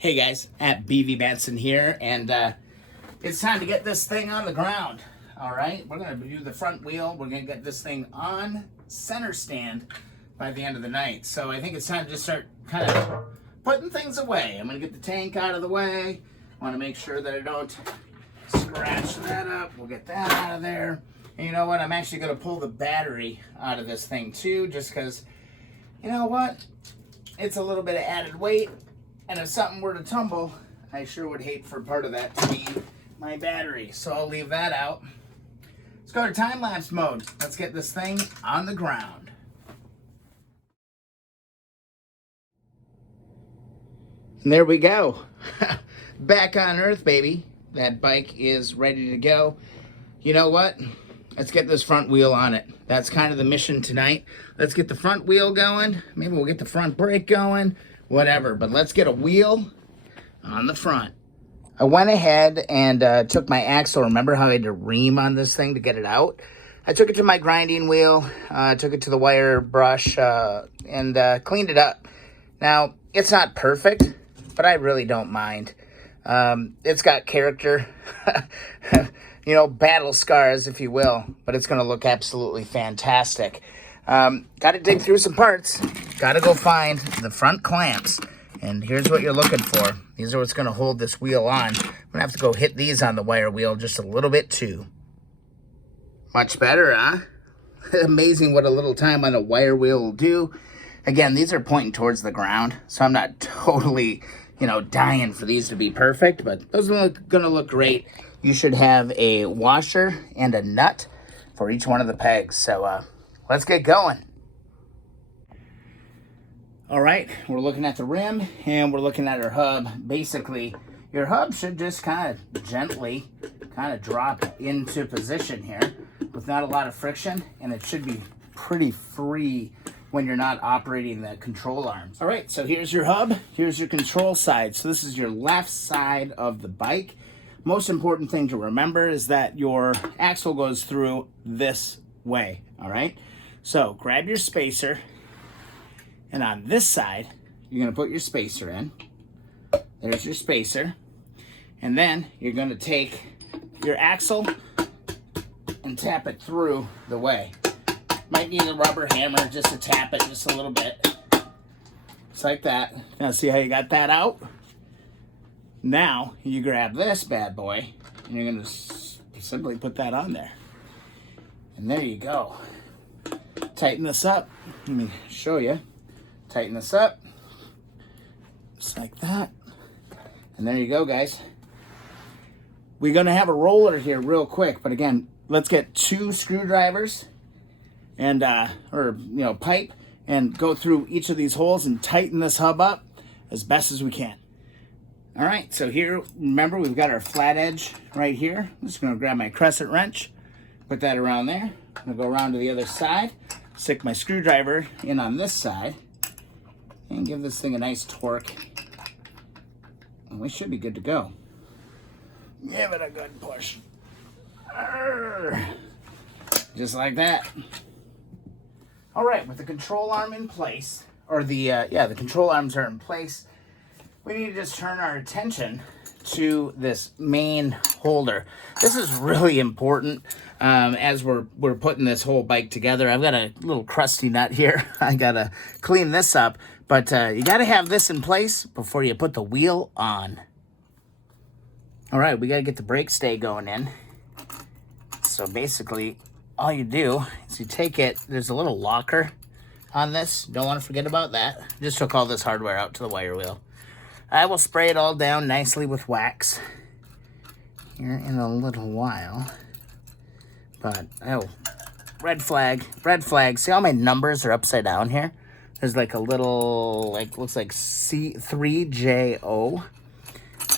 Hey guys, at BV Benson here, and it's time to get this thing on the ground. All right, we're gonna do the front wheel. We're gonna get this thing on center stand by the end of the night. So I think it's time to just start kind of putting things away. I'm gonna get the tank out of the way. I want to make sure that I don't scratch that up. We'll get that out of there. And you know what? I'm actually gonna pull the battery out of this thing too, just because, you know what? It's a little bit of added weight. And if something were to tumble, I sure would hate for part of that to be my battery. So I'll leave that out. Let's go to time-lapse mode. Let's get this thing on the ground. And there we go. Back on Earth, baby. That bike is ready to go. You know what? Let's get this front wheel on it. That's kind of the mission tonight. Let's get the front wheel going. Maybe we'll get the front brake going. Whatever, but let's get a wheel on the front. I went ahead and took my axle. Remember how I had to ream on this thing to get it out? I took it to my grinding wheel, took it to the wire brush, and cleaned it up. Now, it's not perfect, but I really don't mind. It's got character, you know, battle scars, if you will, but it's going to look absolutely fantastic. Got to dig through some parts. Got to go find the front clamps. And here's what you're looking for. These are what's going to hold this wheel on. I'm going to have to go hit these on the wire wheel just a little bit too. Much better, huh? Amazing what a little time on a wire wheel will do. Again, these are pointing towards the ground, so I'm not totally, you know, dying for these to be perfect, but those are going to look great. You should have a washer and a nut for each one of the pegs. So, let's get going. All right, we're looking at the rim and we're looking at our hub. Basically, your hub should just kind of gently drop into position here with not a lot of friction, and it should be pretty free when you're not operating the control arms. All right, so here's your hub, here's your control side. So this is your left side of the bike. Most important thing to remember is that your axle goes through this way, all right? So grab your spacer, and on this side, you're gonna put your spacer in. There's your spacer. And then you're gonna take your axle and tap it through the way. Might need a rubber hammer just to tap it just a little bit. Just like that. Now see how you got that out? Now you grab this bad boy and you're gonna simply put that on there. And there you go. Tighten this up. Let me show you. Tighten this up. Just like that. And there you go, guys. We're gonna have a roller here real quick, but again, let's get 2 screwdrivers and pipe, and go through each of these holes and tighten this hub up as best as we can. All right, so here, remember, we've got our flat edge right here. I'm just gonna grab my crescent wrench, put that around there. I'm gonna go around to the other side, stick my screwdriver in on this side, and give this thing a nice torque. And we should be good to go. Give it a good push. Just like that. All right, with the control arm in place, or the control arms are in place, we need to just turn our attention to this main holder. This is really important as we're putting this whole bike together. I've got a little crusty nut here. I gotta clean this up, but you gotta have this in place before you put the wheel on. All right, we gotta get the brake stay going in. So basically, all you do is you take it, there's a little locker on this. Don't want to forget about that. Just took all this hardware out to the wire wheel. I will spray it all down nicely with wax here in a little while. But, oh, red flag, red flag. See how my numbers are upside down here? There's like a little, looks like C3JO.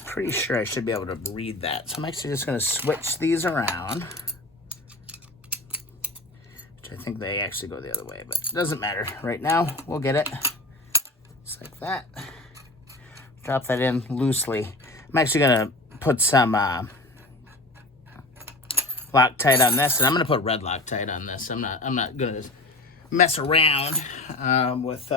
Pretty sure I should be able to read that. So I'm actually just going to switch these around. Which I think they actually go the other way, but it doesn't matter. Right now, we'll get it. Just like that. Drop that in loosely. I'm actually gonna put some Loctite on this, and I'm gonna put red Loctite on this. I'm not gonna mess around with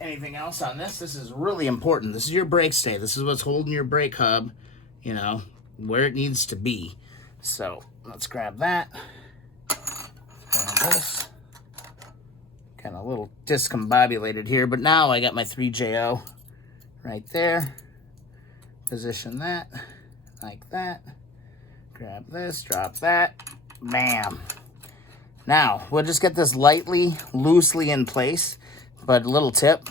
anything else on this. This is really important. This is your brake stay. This is what's holding your brake hub, you know, where it needs to be. So let's grab that. Grab this. Kind of a little discombobulated here, but now I got my 3JO right there. Position that like that. Grab this, drop that. Bam. Now, we'll just get this lightly, loosely in place, but a little tip,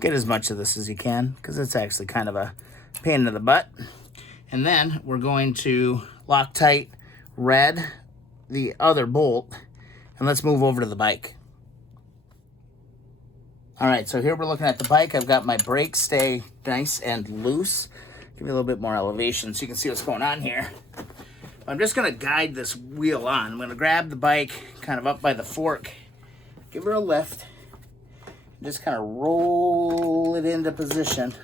get as much of this as you can, because it's actually kind of a pain in the butt. And then we're going to Loctite red the other bolt, and let's move over to the bike. All right, so here we're looking at the bike. I've got my brake stay nice and loose. Give you a little bit more elevation so you can see what's going on here. I'm just gonna guide this wheel on. I'm gonna grab the bike kind of up by the fork, give her a lift, just kind of roll it into position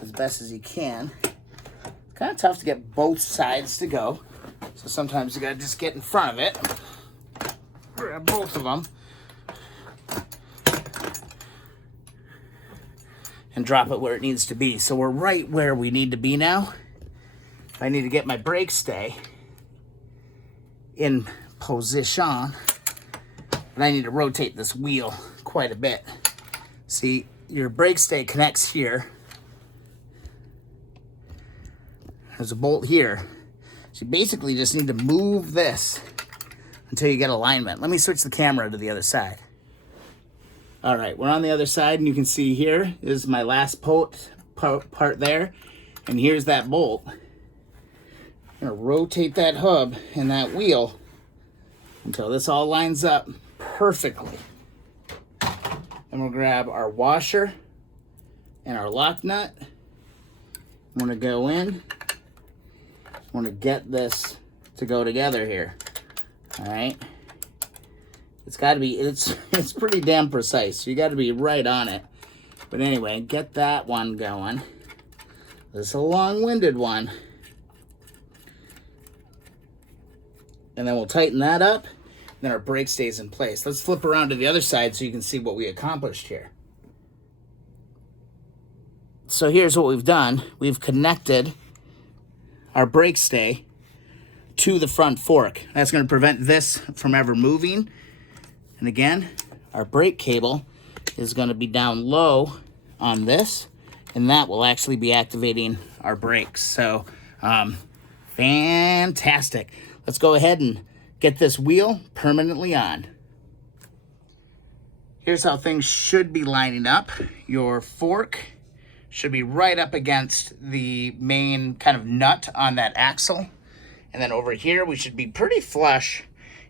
as best as you can. Kind of tough to get both sides to go, so sometimes you gotta just get in front of it, grab both of them, and drop it where it needs to be. So we're right where we need to be now. I need to get my brake stay in position, and I need to rotate this wheel quite a bit. See, your brake stay connects here. There's a bolt here. So you basically just need to move this until you get alignment. Let me switch the camera to the other side. All right, we're on the other side, and you can see here is my last part there, and here's that bolt. I'm gonna rotate that hub and that wheel until this all lines up perfectly. And we'll grab our washer and our lock nut. I'm gonna go in. I wanna get this to go together here. All right. It's gotta be, it's pretty damn precise. So you gotta be right on it. But anyway, get that one going. This is a long-winded one. And then we'll tighten that up, then our brake stays in place. Let's flip around to the other side so you can see what we accomplished here. So here's what we've done. We've connected our brake stay to the front fork. That's going to prevent this from ever moving. And again, our brake cable is going to be down low on this, and that will actually be activating our brakes. So, fantastic. Let's go ahead and get this wheel permanently on. Here's how things should be lining up. Your fork should be right up against the main kind of nut on that axle. And then over here, we should be pretty flush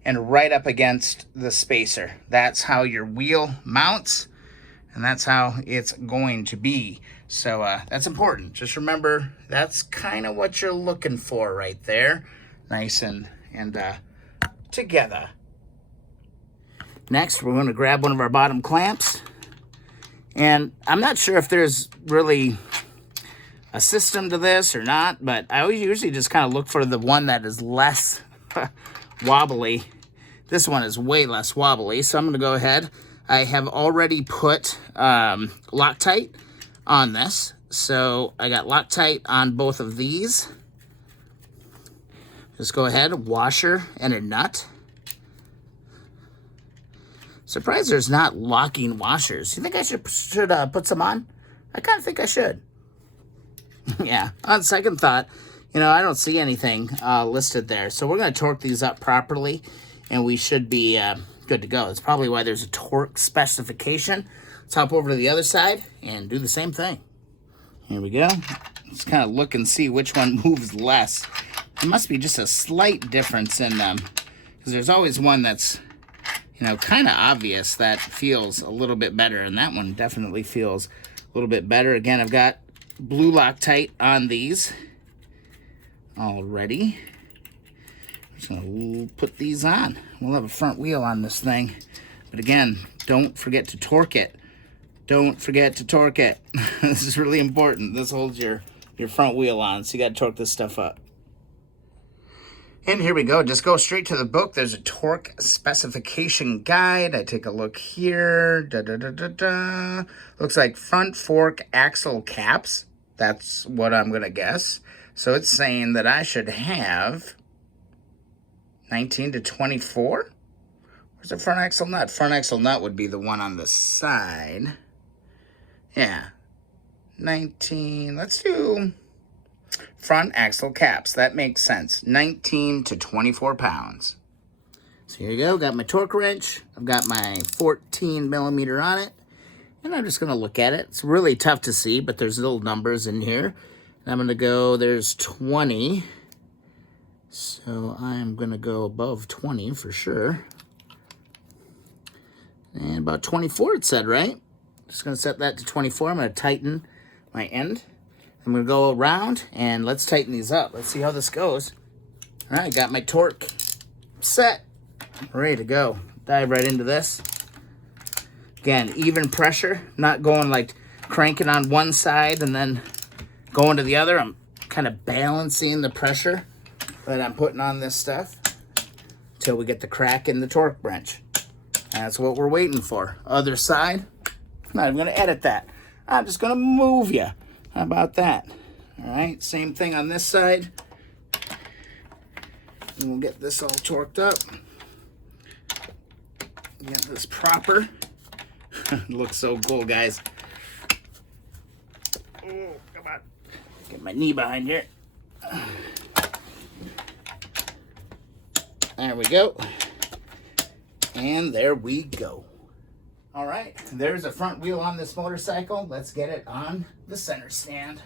and right up against the spacer. That's how your wheel mounts, and that's how it's going to be. So that's important. Just remember, that's kind of what you're looking for right there. Nice and together. Next, we're going to grab one of our bottom clamps. And I'm not sure if there's really a system to this or not, but I always usually just kind of look for the one that is less wobbly. This one is way less wobbly, so I'm going to go ahead. I have already put Loctite on this, so I got Loctite on both of these. Just go ahead, a washer and a nut. Surprised there's not locking washers. You think I should put some on? I kind of think I should. Yeah, on second thought, you know, I don't see anything listed there. So we're going to torque these up properly, and we should be good to go. That's probably why there's a torque specification. Let's hop over to the other side and do the same thing. Here we go. Let's kind of look and see which one moves less. There must be just a slight difference in them, because there's always one that's, you know, kind of obvious that feels a little bit better, and that one definitely feels a little bit better. Again, I've got blue Loctite on these already. I'm just going to put these on. We'll have a front wheel on this thing, but again, don't forget to torque it. Don't forget to torque it. This is really important. This holds your front wheel on, so you got to torque this stuff up. And here we go. Just go straight to the book. There's a torque specification guide. I take a look here. Looks like front fork axle caps. That's what I'm going to guess. So it's saying that I should have 19 to 24. Where's the front axle nut? Front axle nut would be the one on the side. Yeah. 19. Let's do front axle caps. That makes sense. 19 to 24 pounds. So here you go. Got my torque wrench. I've got my 14 millimeter on it. And I'm just going to look at it. It's really tough to see, but there's little numbers in here. And I'm going to go, there's 20. So I'm going to go above 20 for sure. And about 24 it said, right? Just going to set that to 24. I'm going to tighten my end. I'm going to go around and let's tighten these up. Let's see how this goes. All right, got my torque set. Ready to go. Dive right into this. Again, even pressure, not going like cranking on one side and then going to the other. I'm kind of balancing the pressure that I'm putting on this stuff until we get the crack in the torque wrench. That's what we're waiting for. Other side, I'm not even going to edit that. I'm just going to move you. How about that? All right, same thing on this side. And we'll get this all torqued up. Get this proper. It looks so cool, guys. Oh, come on. Get my knee behind here. There we go. And there we go. All right, there's a front wheel on this motorcycle. Let's get it on the center stand.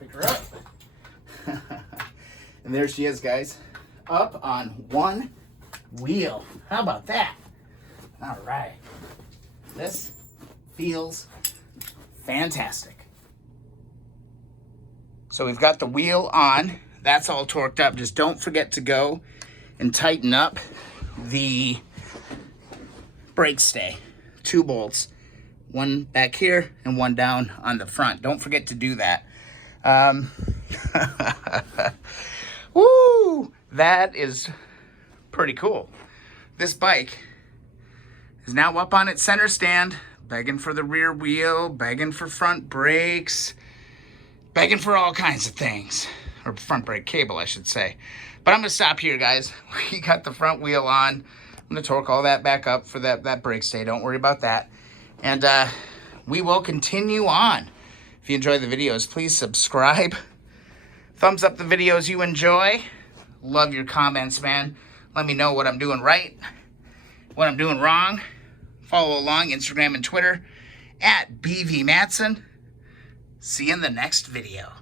Pick her up. And there she is, guys. Up on one wheel. How about that? All right. This feels fantastic. So we've got the wheel on. That's all torqued up. Just don't forget to go and tighten up the brake stay. 2 bolts. One back here and one down on the front. Don't forget to do that. Woo! That is pretty cool. This bike is now up on its center stand, begging for the rear wheel, begging for front brakes, begging for all kinds of things. Or front brake cable, I should say. But I'm going to stop here, guys. We got the front wheel on. I'm going to torque all that back up for that brake stay. Don't worry about that. And we will continue on. If you enjoy the videos, please subscribe. Thumbs up the videos you enjoy. Love your comments, man. Let me know what I'm doing right, what I'm doing wrong. Follow along Instagram and Twitter at BV Matson. See you in the next video.